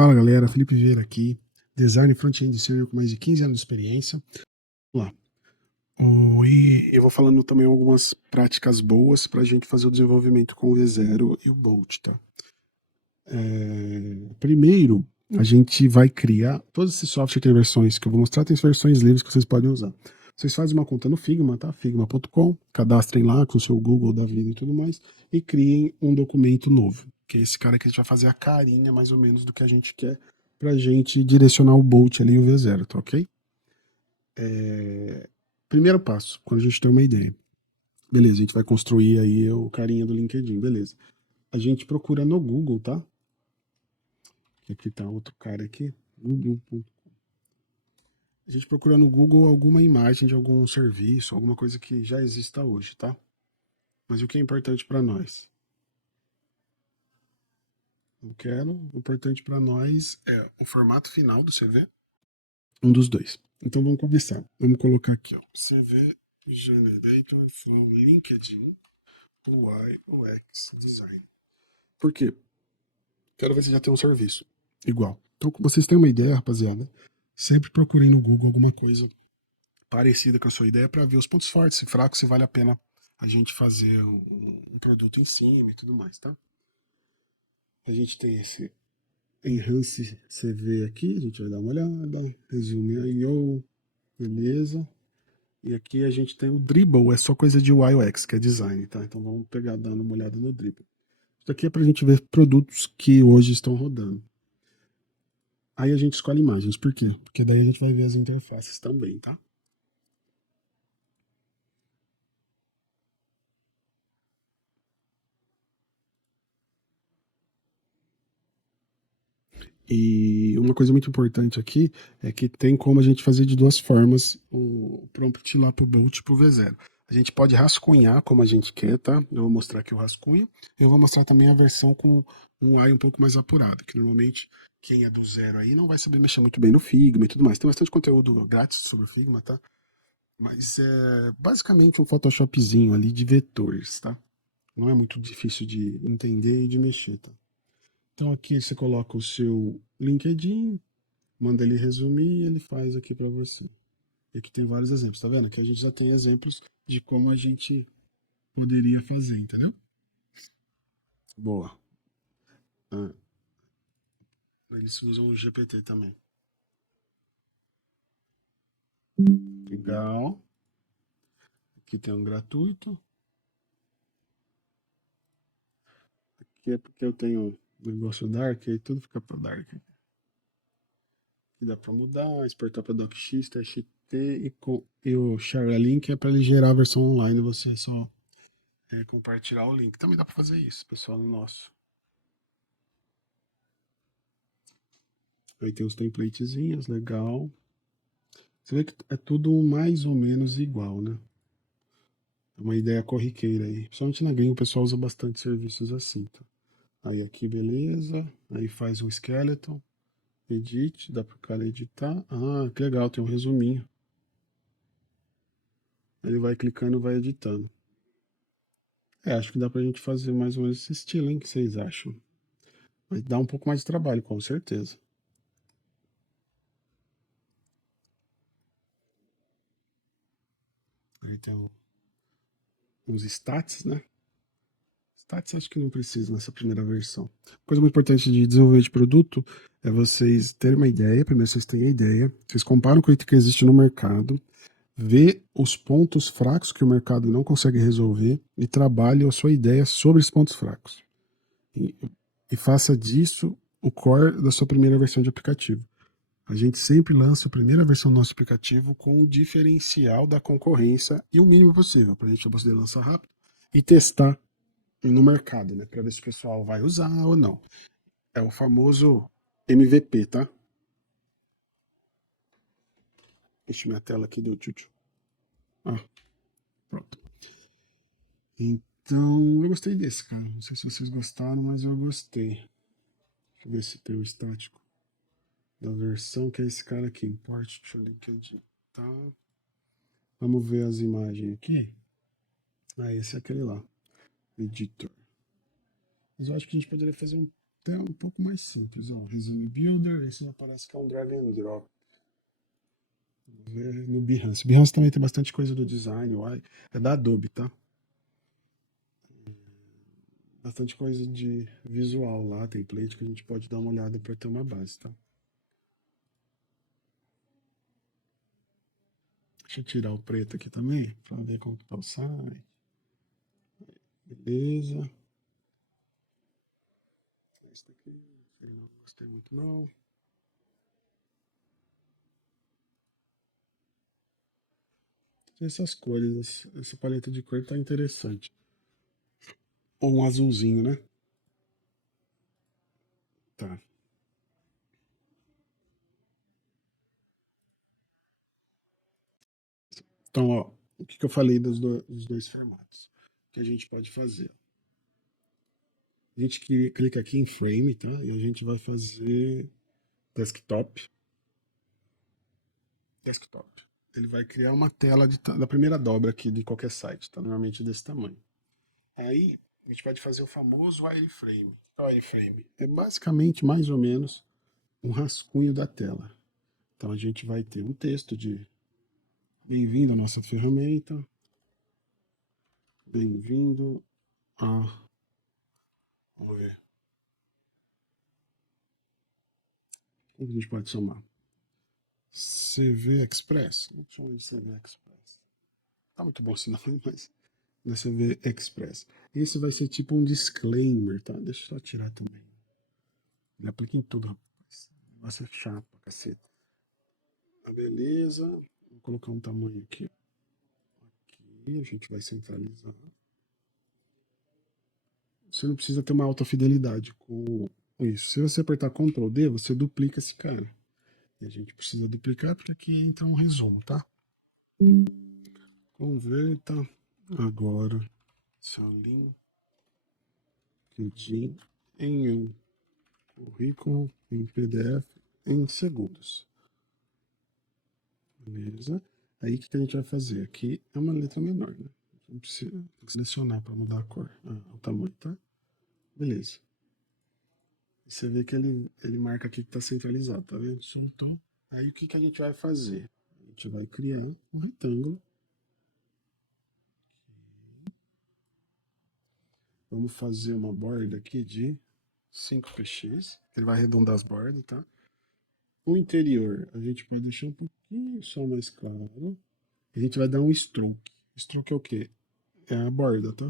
Fala galera, Felipe Vieira aqui, design front-end senior com mais de 15 anos de experiência. Vamos lá. E eu vou falando também algumas práticas boas para a gente fazer o desenvolvimento com o V0 e o Bolt, tá? Primeiro, a gente vai criar, todo esse software tem versões que eu vou mostrar, tem versões livres que vocês podem usar. Vocês fazem uma conta no Figma, tá? Figma.com, cadastrem lá com o seu Google da vida e tudo mais, e criem um documento novo, que é esse cara que a gente vai fazer a carinha mais ou menos do que a gente quer pra gente direcionar o Bolt ali e o V0, tá ok? Primeiro passo, quando a gente tem uma ideia. Beleza, a gente vai construir aí o carinha do LinkedIn, beleza. A gente procura no Google, tá? Aqui tá outro cara aqui, Google. A gente procura no Google alguma imagem de algum serviço, alguma coisa que já exista hoje, tá? Mas o que é importante para nós? O importante para nós é o formato final do CV, um dos dois. Então vamos começar. Vamos colocar aqui, ó, CV Generator for LinkedIn UI UX Design. Por quê? Quero ver se já tem um serviço igual. Então, vocês têm uma ideia, rapaziada? Sempre procurem no Google alguma coisa parecida com a sua ideia para ver os pontos fortes e fracos, se vale a pena a gente fazer um produto em cima e tudo mais, tá? A gente tem esse Enhance CV aqui, a gente vai dar uma olhada, resume IO, beleza. E aqui a gente tem o Dribble, é só coisa de UI UX, que é design, tá? Então vamos pegar, dando uma olhada no Dribble. Isso aqui é pra gente ver produtos que hoje estão rodando. Aí a gente escolhe imagens, por quê? Porque daí a gente vai ver as interfaces também, tá? E uma coisa muito importante aqui é que tem como a gente fazer de duas formas o prompt lá pro Bolt e pro V0. A gente pode rascunhar como a gente quer, tá? Eu vou mostrar aqui o rascunho. Eu vou mostrar também a versão com um AI um pouco mais apurado, que normalmente quem é do zero aí não vai saber mexer muito bem no Figma e tudo mais. Tem bastante conteúdo grátis sobre o Figma, tá? Mas é basicamente um Photoshopzinho ali de vetores, tá? Não é muito difícil de entender e de mexer, tá? Então aqui você coloca o seu LinkedIn, manda ele resumir e ele faz aqui para você. E aqui tem vários exemplos, tá vendo? Aqui a gente já tem exemplos de como a gente poderia fazer, entendeu? Boa. Ah, eles usam o GPT também. Legal. Aqui tem um gratuito. Aqui é porque eu tenho um negócio Dark, aí tudo fica para Dark. Aqui dá para mudar, exportar para DocX, TXT e o Share a Link é para ele gerar a versão online, você só compartilhar o link. Também dá para fazer isso, pessoal, no nosso. Aí tem os templatezinhos, legal. Você vê que é tudo mais ou menos igual, né? É uma ideia corriqueira aí. Principalmente na gringa o pessoal usa bastante serviços assim, tá? Aí aqui, beleza. Aí faz o skeleton. Edit, dá pro cara editar. Ah, que legal, tem um resuminho. Ele vai clicando e vai editando. Acho que dá pra gente fazer mais ou menos esse estilo, hein? O que vocês acham? Vai dar um pouco mais de trabalho, com certeza. Aí tem uns stats, né? Stats acho que não precisa nessa primeira versão. Coisa muito importante de desenvolvimento de produto é vocês terem uma ideia. Primeiro vocês têm a ideia, vocês comparam com o que existe no mercado, vê os pontos fracos que o mercado não consegue resolver e trabalhe a sua ideia sobre esses pontos fracos. E, e faça disso o core da sua primeira versão de aplicativo. A gente sempre lança a primeira versão do nosso aplicativo com o diferencial da concorrência e o mínimo possível, para a gente poder lançar rápido e testar no mercado, né? Para ver se o pessoal vai usar ou não. É o famoso MVP, tá? Deixa minha tela aqui do Tchutchu. Ah, pronto. Então, eu gostei desse, cara. Não sei se vocês gostaram, mas eu gostei. Deixa eu ver se tem o estático da versão, que é esse cara aqui. Import to LinkedIn. Tá. Vamos ver as imagens aqui. Ah, esse é aquele lá. Editor. Mas eu acho que a gente poderia fazer um Até um pouco mais simples, ó. Resume Builder, esse me parece que é um drag and drop. Vamos ver no Behance. Behance também tem bastante coisa do design, é da Adobe, tá? Bastante coisa de visual lá, template que a gente pode dar uma olhada para ter uma base, tá? Deixa eu tirar o preto aqui também, para ver como tá o site. Beleza. Esse daqui, não gostei muito não. Essas cores, essa paleta de cor tá interessante. Ou um azulzinho, né? Tá. Então, ó, o que eu falei dos dois formatos? Que a gente pode fazer? A gente clica aqui em Frame, tá? E a gente vai fazer Desktop. Desktop. Ele vai criar uma tela da primeira dobra aqui de qualquer site, tá? Normalmente desse tamanho. Aí, a gente pode fazer o famoso wireframe. O wireframe é basicamente, mais ou menos, um rascunho da tela. Então, a gente vai ter um texto de bem-vindo à nossa ferramenta, bem-vindo a... Vamos ver. O que a gente pode chamar? CV Express. Vamos chamar de CV Express. Tá muito bom esse nome, mas da CV Express. Esse vai ser tipo um disclaimer, tá? Deixa eu só tirar também. Ele aplica em tudo, rapaz. Vai ser chato pra caceta. Ah, beleza. Vou colocar um tamanho aqui. Aqui, a gente vai centralizar. Você não precisa ter uma alta fidelidade com isso. Se você apertar Ctrl D, você duplica esse cara. E a gente precisa duplicar porque aqui entra um resumo, tá? Converta agora seu LinkedIn em um currículo em PDF em segundos. Beleza? Aí o que a gente vai fazer? Aqui é uma letra menor, né? A gente precisa selecionar para mudar a cor, o tamanho, tá? Beleza. E você vê que ele marca aqui que está centralizado, tá vendo? Soltou. Aí o que a gente vai fazer? A gente vai criar um retângulo. Vamos fazer uma borda aqui de 5 px. Ele vai arredondar as bordas, tá? O interior a gente pode deixar um pouquinho só mais claro. A gente vai dar um stroke. Stroke é o quê? É a borda, tá?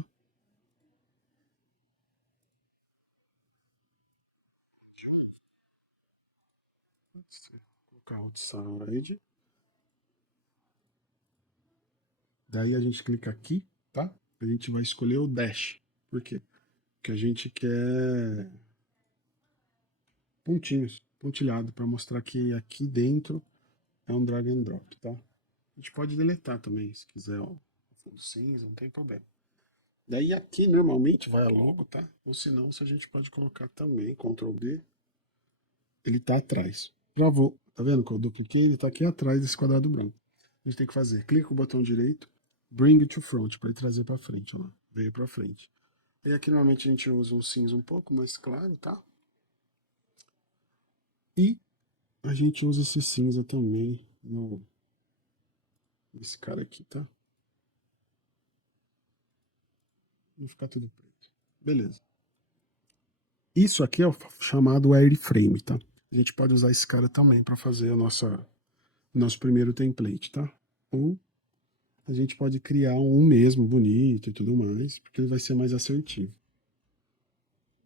Vou colocar outside. Daí a gente clica aqui, tá? A gente vai escolher o dash. Por quê? Porque a gente quer pontinhos, pontilhado, para mostrar que aqui dentro é um drag and drop, tá? A gente pode deletar também, se quiser, ó. Fundo cinza, não tem problema. Daí aqui normalmente vai a logo, tá? Ou se não, a gente pode colocar também, Ctrl D, ele tá atrás. Travou, tá vendo que eu dupliquei? Ele tá aqui atrás desse quadrado branco. A gente tem que fazer, clica com o botão direito, Bring to Front, para ele trazer para frente, ó lá. Veio para frente. E aqui normalmente a gente usa um cinza um pouco mais claro, tá? E a gente usa esse cinza também nesse cara aqui, tá? Vai ficar tudo preto. Beleza. Isso aqui é o chamado wireframe, tá? A gente pode usar esse cara também para fazer nosso primeiro template, tá? Ou a gente pode criar um mesmo, bonito e tudo mais, porque ele vai ser mais assertivo.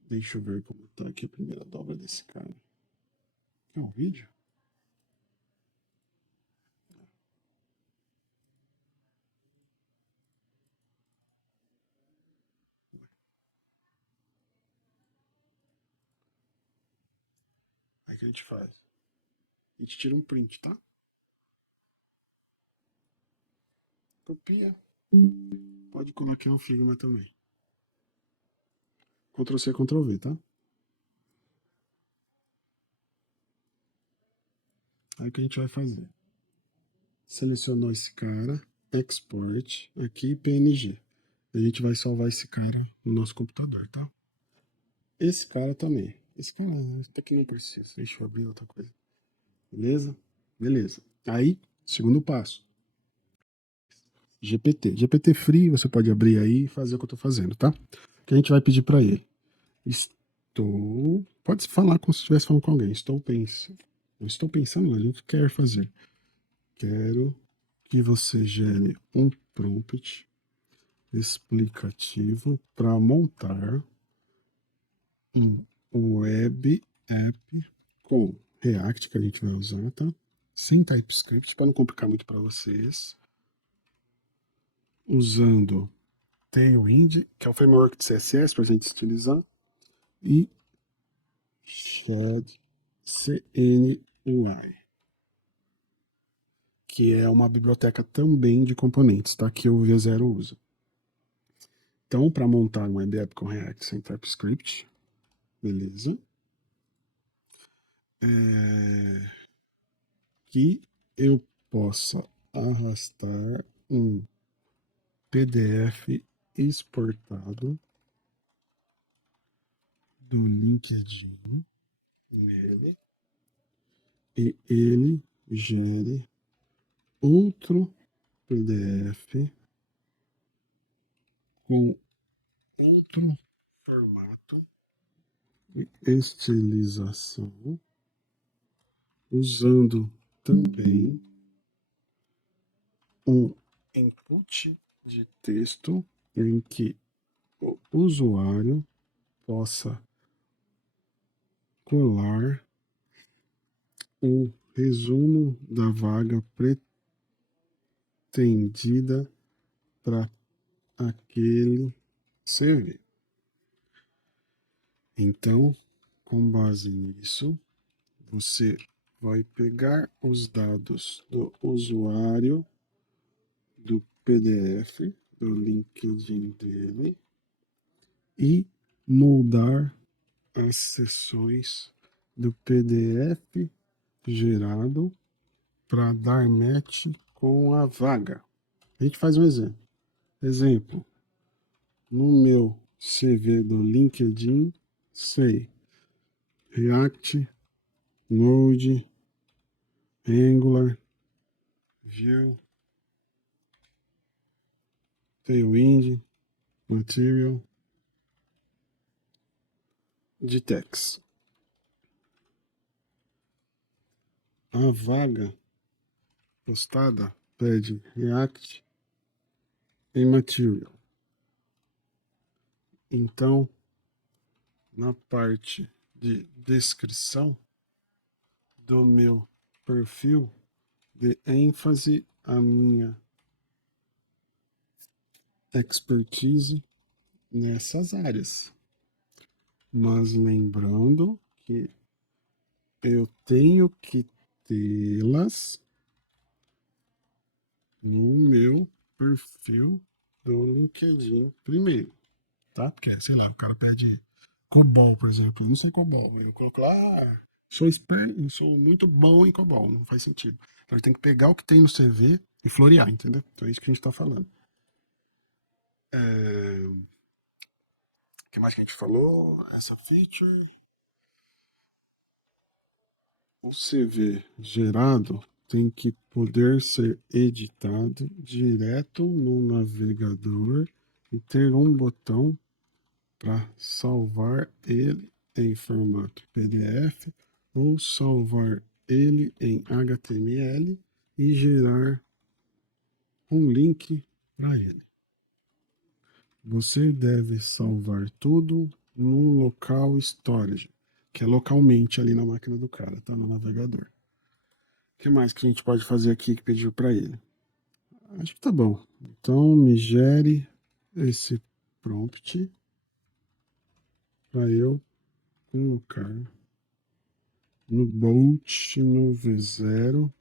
Deixa eu ver como tá aqui a primeira dobra desse cara. É um vídeo? Aí que a gente faz? A gente tira um print, tá? Copia. Pode colocar um Figma também. Ctrl C, Ctrl V, tá? Aí o que a gente vai fazer? Selecionou esse cara, Export, aqui PNG. A gente vai salvar esse cara no nosso computador, tá? Esse cara também. Esse cara até que não precisa. Deixa eu abrir outra coisa. Beleza? Beleza. Aí, segundo passo. GPT. GPT Free, você pode abrir aí e fazer o que eu tô fazendo, tá? O que a gente vai pedir para ele? Pode falar como se estivesse falando com alguém. Estou pensando. Não estou pensando, a gente quer fazer. Quero que você gere um prompt explicativo para montar um web app com React, que a gente vai usar, tá? Sem TypeScript, para não complicar muito para vocês. Usando Tailwind, que é o framework de CSS para a gente estilizar, e Shed CNUI, que é uma biblioteca também de componentes, tá? Que o V0 usa. Então, para montar um web app com React sem TypeScript, beleza. Que eu possa arrastar um PDF exportado do LinkedIn nele e ele gere outro PDF com outro formato e estilização, usando também um input de texto em que o usuário possa colar o resumo da vaga pretendida para aquele CV. Então, com base nisso, você vai pegar os dados do usuário do PDF, do LinkedIn dele, e moldar as seções do PDF gerado para dar match com a vaga. A gente faz um exemplo. Exemplo, no meu CV do LinkedIn, sei React, Node, Angular, Vue, Tailwind, Material, de text. A vaga postada pede React e Material. Então, na parte de descrição do meu perfil, dê ênfase à minha expertise nessas áreas. Mas lembrando que eu tenho que tê-las no meu perfil do LinkedIn primeiro, tá? Porque, sei lá, o cara pede COBOL, por exemplo. Eu não sei COBOL. Eu coloco lá, sou esperto, sou muito bom em COBOL. Não faz sentido. Então, a gente tem que pegar o que tem no CV e florear, entendeu? Então é isso que a gente tá falando. O que mais que a gente falou? Essa feature. O CV gerado tem que poder ser editado direto no navegador e ter um botão para salvar ele em formato PDF ou salvar ele em HTML e gerar um link para ele. Você deve salvar tudo no local storage, que é localmente ali na máquina do cara, tá? No navegador. O que mais que a gente pode fazer aqui que pediu para ele? Acho que tá bom. Então, me gere esse prompt para eu colocar no Bolt, no V0,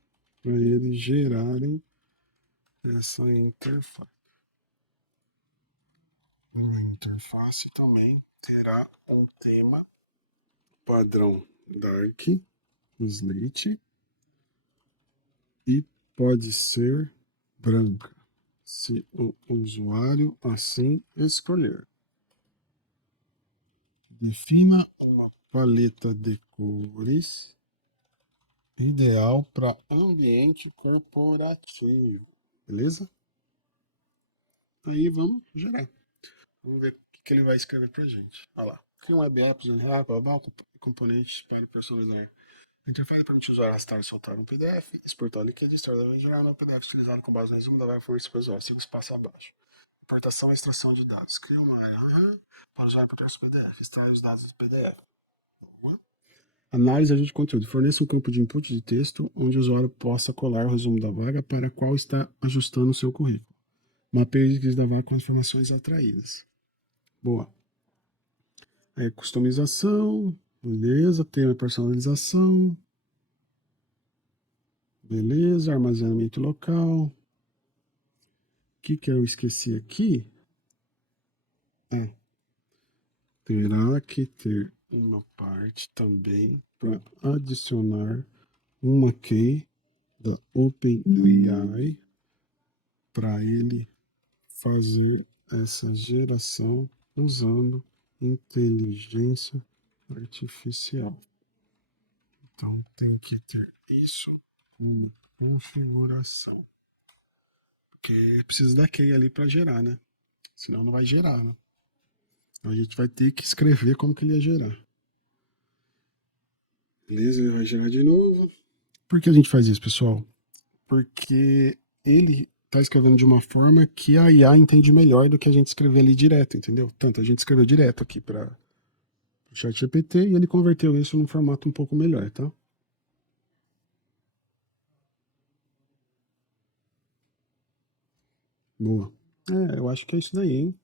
para eles gerarem essa interface. A interface também terá um tema padrão Dark, Slate, e pode ser branca, se o usuário assim escolher. Defina uma paleta de cores ideal para ambiente corporativo. Beleza? Aí vamos gerar. Vamos ver o que ele vai escrever pra gente. Olha lá. Cria um web app, componentes para personalizar. A interface permite o usuário arrastar e soltar um PDF, exportar o liquid, extrair e gerar um PDF utilizado com base no resumo da web fornecida para o usuário. Siga os passos abaixo. Importação e extração de dados. Cria uma área para o usuário para o PDF. Extrai os dados do PDF. Boa. Análise de conteúdo. Forneça um campo de input de texto onde o usuário possa colar o resumo da vaga para a qual está ajustando o seu currículo. Mapeie os da vaga com as informações atraídas. Boa. Aí, customização. Beleza. Tema personalização. Beleza. Armazenamento local. O que eu esqueci aqui? Terá que ter uma parte também para adicionar uma key da OpenAI para ele fazer essa geração usando inteligência artificial. Então tem que ter isso como configuração. Porque precisa da key ali para gerar, né? Senão não vai gerar, né? Então a gente vai ter que escrever como que ele ia gerar. Beleza, ele vai gerar de novo. Por que a gente faz isso, pessoal? Porque ele está escrevendo de uma forma que a IA entende melhor do que a gente escrever ali direto, entendeu? Tanto a gente escreveu direto aqui para o ChatGPT e ele converteu isso num formato um pouco melhor, tá? Boa. Eu acho que é isso daí, hein?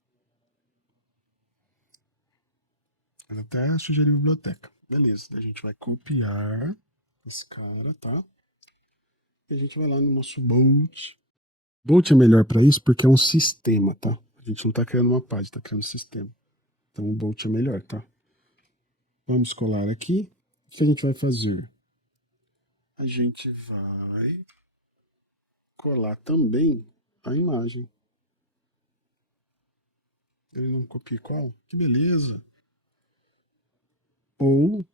Ela até sugeriu biblioteca. Beleza, a gente vai copiar esse cara, tá? E a gente vai lá no nosso Bolt. Bolt é melhor para isso porque é um sistema, tá? A gente não tá criando uma página, tá criando um sistema. Então o Bolt é melhor, tá? Vamos colar aqui. O que a gente vai fazer? A gente vai colar também a imagem. Ele não copia qual? Que beleza! Ou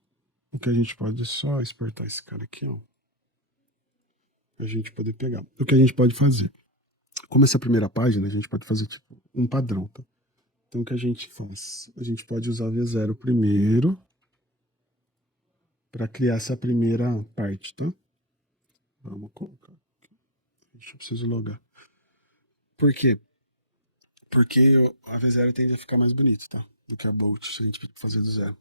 o que a gente pode só exportar esse cara aqui, ó. A gente poder pegar. O que a gente pode fazer? Como essa é a primeira página, a gente pode fazer tipo, um padrão, tá? Então o que a gente faz? A gente pode usar V0 primeiro para criar essa primeira parte, tá? Vamos colocar. Deixa eu preciso logar. Por quê? Porque a V0 tende a ficar mais bonito, tá? Do que a Bolt, se a gente fazer do zero.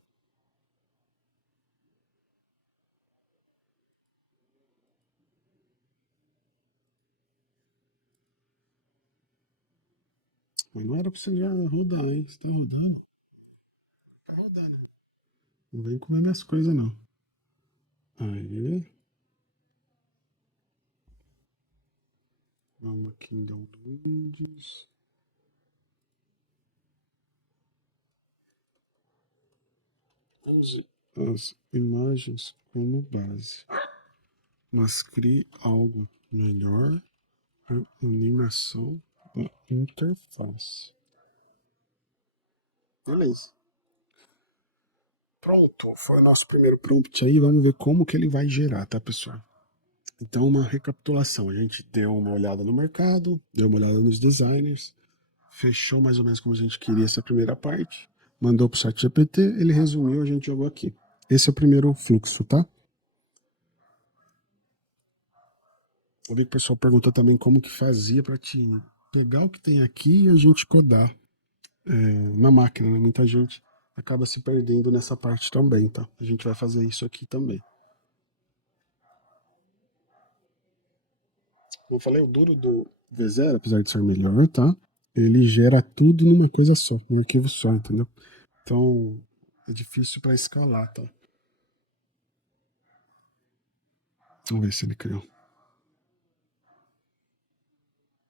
Mas não era pra você já rodar, hein? Você tá rodando? Tá rodando. Não vem comer minhas coisas, não. Aí. Vamos aqui em downloads. Use as imagens como base. Mas crie algo melhor. A animação da interface. Beleza. Pronto, foi o nosso primeiro prompt aí. Vamos ver como que ele vai gerar, tá, pessoal? Então, uma recapitulação. A gente deu uma olhada no mercado, deu uma olhada nos designers, fechou mais ou menos como a gente queria essa primeira parte, mandou para o chat GPT, ele resumiu, a gente jogou aqui. Esse é o primeiro fluxo, tá? Eu vi que o pessoal perguntou também como que fazia para te pegar o que tem aqui e a gente codar na máquina, né? Muita gente acaba se perdendo nessa parte também, tá? A gente vai fazer isso aqui também. Como eu falei, o duro do V0, apesar de ser melhor, tá? Ele gera tudo numa coisa só, num arquivo só, entendeu? Então, é difícil para escalar, tá? Vamos ver se ele criou.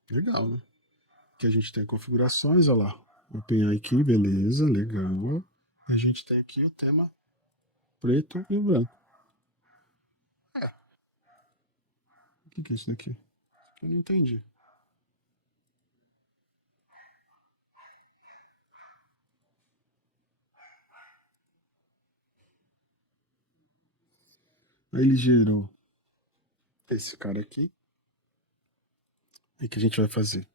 Legal, né? Aqui a gente tem configurações, olha lá. OpenAI aqui, beleza, legal. A gente tem aqui o tema preto e branco. O que é isso daqui? Eu não entendi. Aí ele gerou esse cara aqui. E o que a gente vai fazer?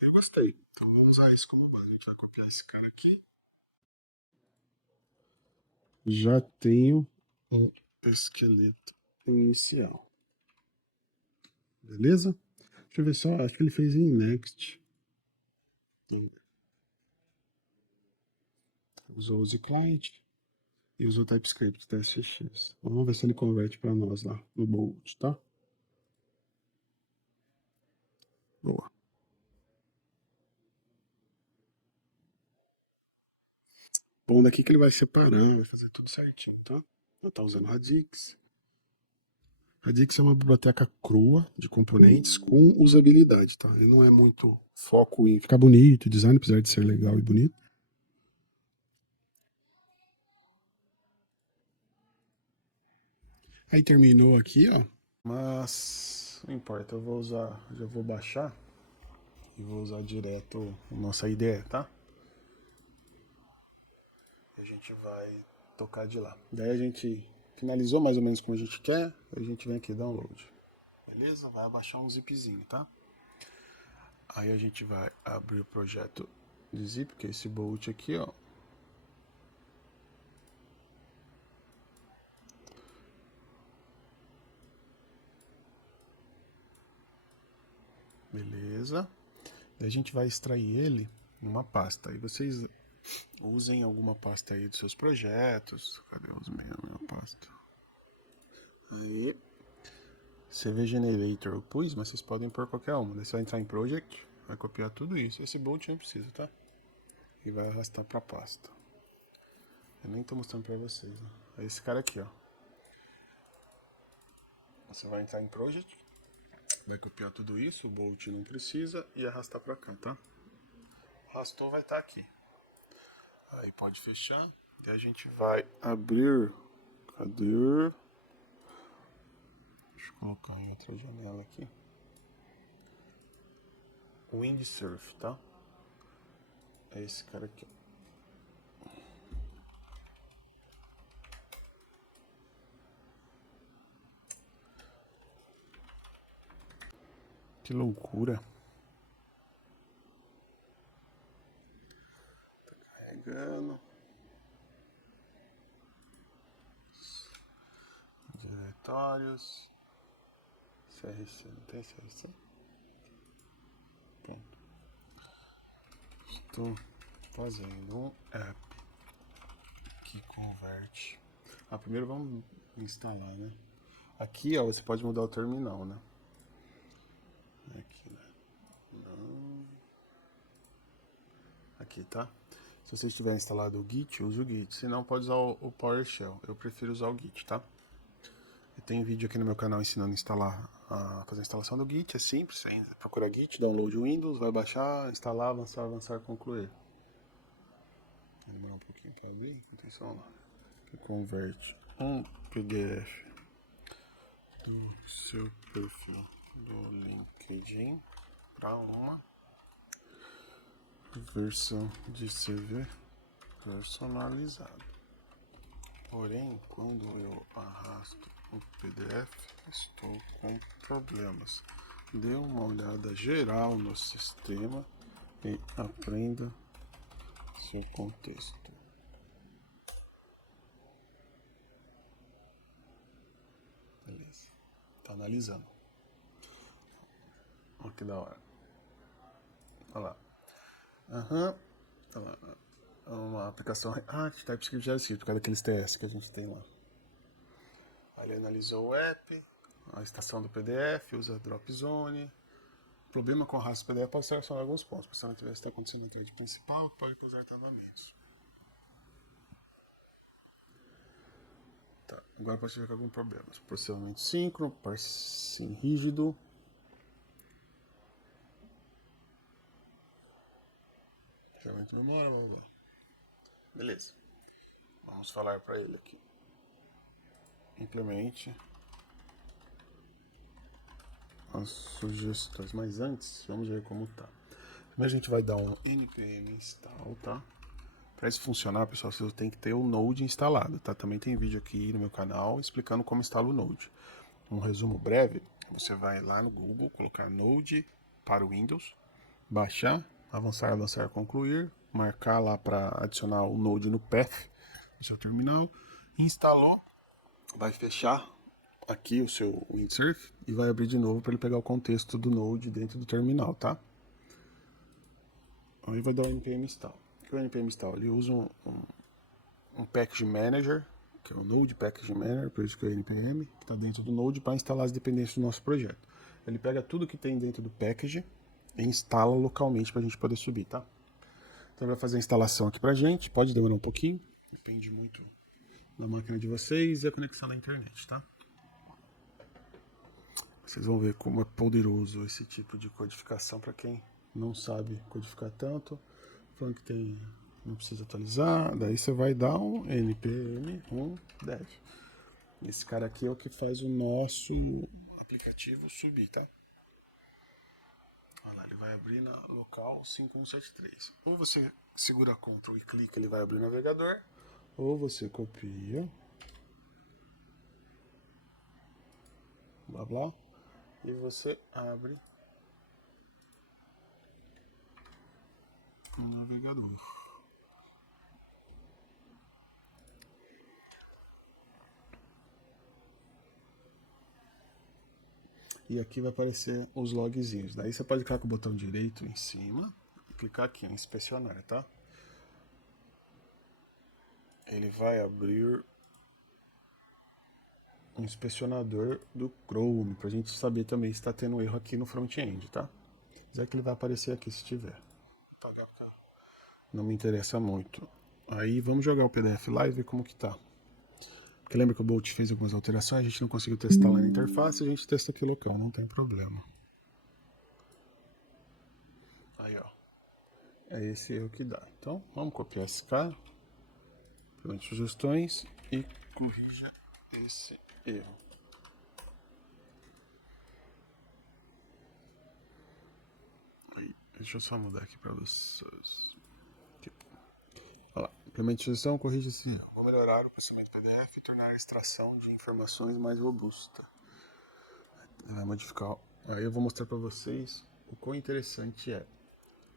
Eu gostei. Então vamos usar isso como base. A gente vai copiar esse cara aqui. Já tenho um esqueleto inicial. Beleza? Deixa eu ver só. Acho que ele fez em Next. Usou o client e usou o TypeScript TSX. Vamos ver se ele converte para nós lá no Bolt, tá? Boa. Bom, daqui que ele vai separar, vai fazer tudo certinho, tá? Eu tô usando Radix. Radix é uma biblioteca crua de componentes com usabilidade, tá? Ele não é muito foco em ficar bonito, design, apesar de ser legal e bonito. Aí terminou aqui, ó. Mas não importa, eu vou usar, já vou baixar e vou usar direto a nossa IDE, tá? A gente vai tocar de lá. Daí a gente finalizou mais ou menos como a gente quer, a gente vem aqui download. Beleza? Vai abaixar um zipzinho, tá? Aí a gente vai abrir o projeto de zip, que é esse bolt aqui, ó. Beleza? Daí a gente vai extrair ele numa pasta. Aí vocês usem alguma pasta aí dos seus projetos. Cadê os meus, minha pasta? Aí, CV Generator eu pus, mas vocês podem pôr qualquer uma. Daí você vai entrar em Project, vai copiar tudo isso. Esse bolt não precisa, tá? E vai arrastar pra pasta. Eu nem tô mostrando pra vocês, né? É esse cara aqui, ó. Você vai entrar em Project, vai copiar tudo isso, o bolt não precisa, e arrastar pra cá, tá? Arrastou, vai estar aqui. Aí pode fechar. E a gente vai abrir. Cadê? Deixa eu colocar em outra janela aqui. Windsurf, tá? É esse cara aqui. Que loucura. Tá carregando. Diretórios. CRC, não tem CRC? Pronto. Estou fazendo um app que converte. Primeiro vamos instalar, né? Aqui, ó, você pode mudar o terminal, né? Aqui, né? Não. Aqui, tá? Se vocês tiverem instalado o Git, use o Git. Se não, pode usar o PowerShell. Eu prefiro usar o Git, tá? Tem vídeo aqui no meu canal ensinando a instalar, a fazer a instalação do Git. É simples, você procura Git, download o Windows, vai baixar, instalar, avançar, concluir. Vai demorar um pouquinho para abrir, atenção lá. Que converte um PDF do seu perfil do LinkedIn para uma versão de CV personalizado. Porém, quando eu arrasto o PDF, estou com problemas. Dê uma olhada geral no sistema e aprenda seu contexto. Beleza. Tá analisando. Olha que da hora. Olha lá. Aham. Olha lá. Uma aplicação de TypeScript JavaScript, por causa daqueles TS que a gente tem lá. Aí ele analisou o app, a extração do PDF, usa drop zone. O problema com o arrasto do PDF pode selecionar alguns pontos. Se não tiver, está acontecendo na thread principal, pode causar travamentos. Tá, agora pode tiver algum problema. Processamento síncrono, parsing rígido. Ferramenta de memória, vamos lá. Beleza. Vamos falar para ele aqui. Implemente as sugestões. Mas antes, vamos ver como tá. Primeiro a gente vai dar um npm install, tá? Para isso funcionar, pessoal, você tem que ter o Node instalado, tá? Também tem vídeo aqui no meu canal explicando como instala o Node. Um resumo breve, você vai lá no Google, colocar Node para o Windows, baixar, avançar, concluir, marcar lá para adicionar o Node no path do seu terminal, instalou, vai fechar aqui o seu windsurf e vai abrir de novo para ele pegar o contexto do Node dentro do terminal, tá? Aí vai dar o npm install. O que é o npm install? Ele usa um package manager, que é o Node Package Manager, por isso que é o npm, que está dentro do Node para instalar as dependências do nosso projeto. Ele pega tudo que tem dentro do package e instala localmente para a gente poder subir, tá? Então vai fazer a instalação aqui pra gente, pode demorar um pouquinho, depende muito da máquina de vocês e a conexão da internet, tá? Vocês vão ver como é poderoso esse tipo de codificação para quem não sabe codificar tanto. Falando que tem, não precisa atualizar, daí você vai dar um npm dev. Esse cara aqui é o que faz o nosso aplicativo subir, tá? Olha lá, ele vai abrir na local 5173. Ou você segura Ctrl e clica, ele vai abrir o navegador, ou você copia, blá blá, e você abre no navegador. E aqui vai aparecer os logzinhos. Daí você pode clicar com o botão direito em cima e clicar aqui em inspecionar, tá? Ele vai abrir um inspecionador do Chrome, pra gente saber também se está tendo erro aqui no front-end, tá? Mas é que ele vai aparecer aqui se tiver. Não me interessa muito. Aí vamos jogar o PDF lá e ver como que tá. Porque lembra que o Bolt fez algumas alterações, a gente não conseguiu testar lá na interface, a gente testa aqui local, não tem problema. Aí, ó. É esse erro que dá. Então, vamos copiar esse cara, pergunte sugestões e corrija esse erro. Aí, deixa eu só mudar aqui para vocês. Olha lá, implemente sugestão, corrija esse erro. Vou melhorar o processamento PDF e tornar a extração de informações mais robusta. Vai modificar. Aí eu vou mostrar para vocês o quão interessante é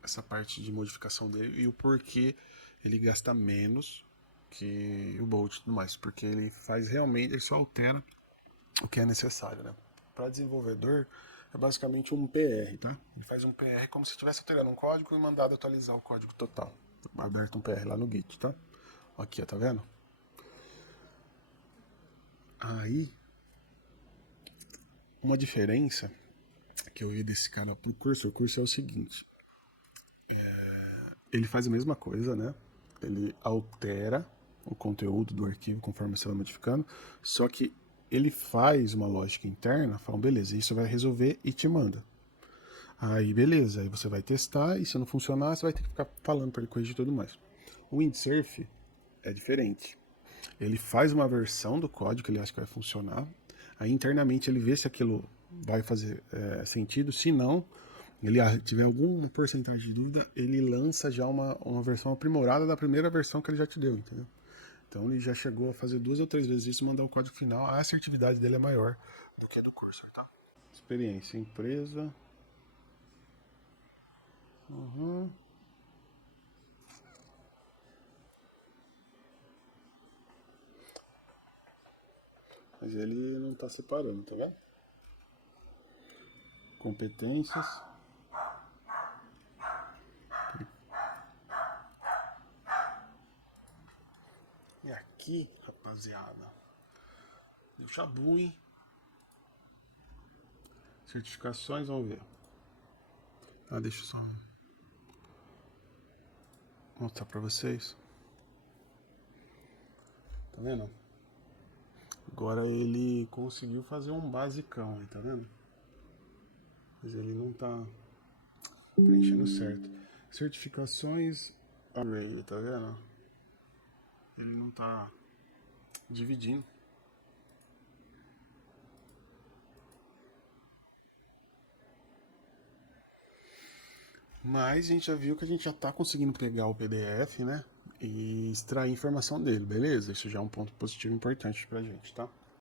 essa parte de modificação dele e o porquê ele gasta menos que o Bolt e tudo mais, porque ele faz realmente, ele só altera o que é necessário, né? Para desenvolvedor é basicamente um PR, tá? Ele faz um PR como se estivesse alterando um código e mandado atualizar o código total. Aberto um PR lá no Git, tá? Aqui, ó, tá vendo? Aí, uma diferença que eu vi desse cara pro curso, o curso é o seguinte: ele faz a mesma coisa, né? Ele altera o conteúdo do arquivo conforme você vai modificando, só que ele faz uma lógica interna, fala, beleza, isso vai resolver e te manda. Aí beleza, aí você vai testar e se não funcionar, você vai ter que ficar falando para ele corrigir e tudo mais. O Windsurf é diferente. Ele faz uma versão do código que ele acha que vai funcionar, aí internamente ele vê se aquilo vai fazer sentido, se não, ele tiver alguma porcentagem de dúvida, ele lança já uma versão aprimorada da primeira versão que ele já te deu, entendeu? Então ele já chegou a fazer 2 ou 3 vezes isso e mandar o código final. A assertividade dele é maior do que a do Cursor, tá? Experiência, empresa. Uhum. Mas ele não tá separando, tá vendo? Competências. E aqui, rapaziada, deu chabu, hein? Certificações, vamos ver. Ah, deixa eu só mostrar pra vocês. Tá vendo? Agora ele conseguiu fazer um basicão aí, tá vendo? Mas ele não tá preenchendo certo. Certificações array, tá vendo? Ele não tá dividindo. Mas a gente já viu que a gente já tá conseguindo pegar o PDF, né? e extrair informação dele, beleza? Isso já é um ponto positivo importante pra gente, tá?